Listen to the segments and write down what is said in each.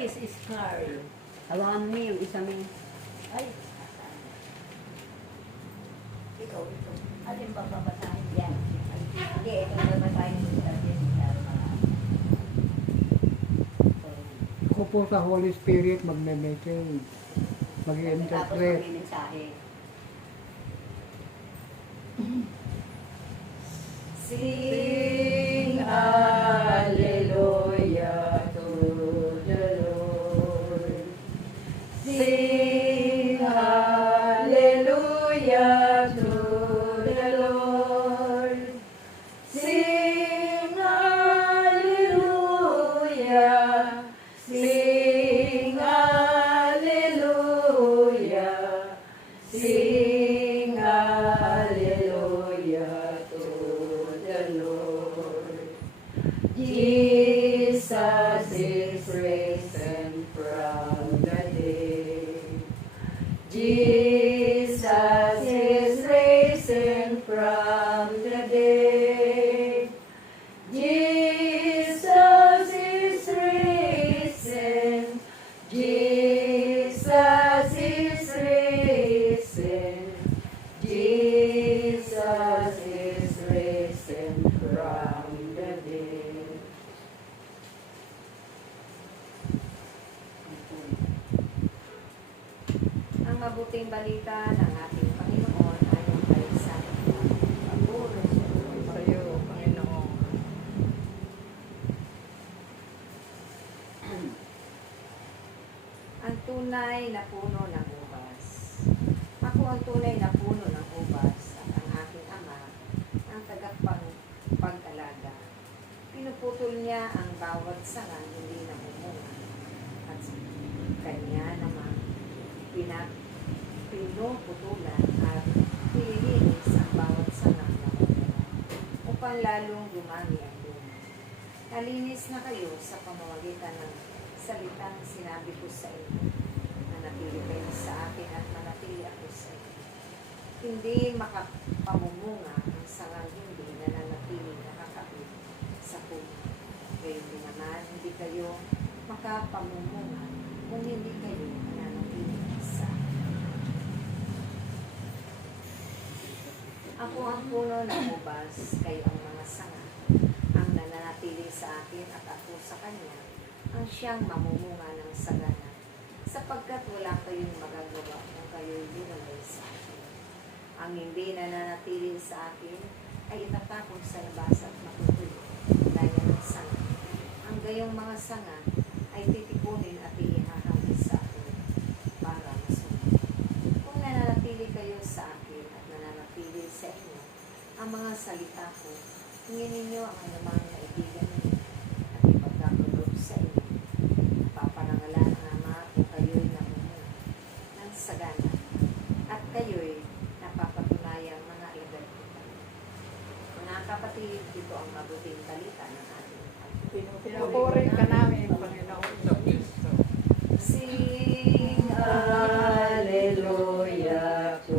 Is scary. Hawakan mo yung isa mo. Ay, ikaw. Alin ba babasahin yan? Ay, hindi, ito babasahin yung sabi niya. Ako po sa Holy Spirit magme-message, Tapos mag-interpret. may mensahe. Sing hallelujah to the Lord. Sing hallelujah to the Lord. Sing hallelujah. Sing hallelujah. Sing hallelujah to the Lord. Jesus is risen from the dead. Jesus is risen from the dead. Jesus is risen. Jesus is risen. Jesus is risen from the dead. Ang mabuting balita ng ating Panginoon ayon kay San Juan. Pagpuro Sa iyo, Panginoon. ang tunay na puno ng ubas. Ako ang tunay na puno ng ubas at ang aking ama ang tagapag-alaga. Pinuputol niya ang bawat sangang hindi namumunga at kanya naman pinuputulan at nililinis ang bawat sangang namumunga upang lalong dumami ang bunga. Nalinis na kayo sa pamamagitan ng salitang sinabi ko sa inyo. Manatili kayo sa akin at manatili ako sa inyo. Hindi makapamumunga ang sangang hindi nananatili nakakapit sa puno. Gayon din naman, hindi kayo makapamumunga kung hindi kayo nananatili sa akin. Ako ang puno ng ubas, kayo ang mga sanga. Ang nananatili sa akin at ako sa kanya, ang siyang mamumunga ng sagana, sapagkat wala kayong magagawa kung kayo'y lumalay sa akin. Ang hindi nananatili sa akin ay itatapon sa labas at matutulog, gaya ng sanga. Ang gayong mga sanga ay titipunin at ihahagis sa akin para masunod. Kung nananatili kayo sa akin at nananatili sa inyo ang mga salita ko, hingin ninyo ang anumang naibigan ninyo at ipagkakulog sa inyo. Paparangalan ang Ama kung kayo'y namumunga ng sagana at kayo'y napapatunayang mga alagad ko. Mga kapatid, ito ang mabuting balita ng ating Panginoon. Pinupuri ka namin, Panginoon sa Kristo. Sing Hallelujah to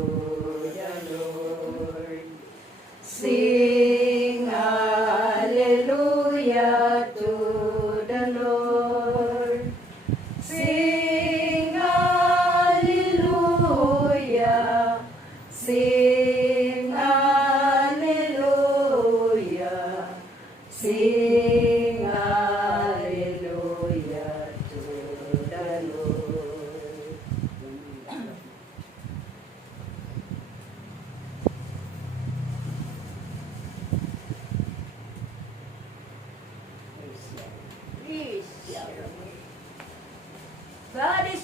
the Lord. Sing hallelujah to the Lord. Sing hallelujah. Sing hallelujah. Sing hallelujah to the Lord. Please, God is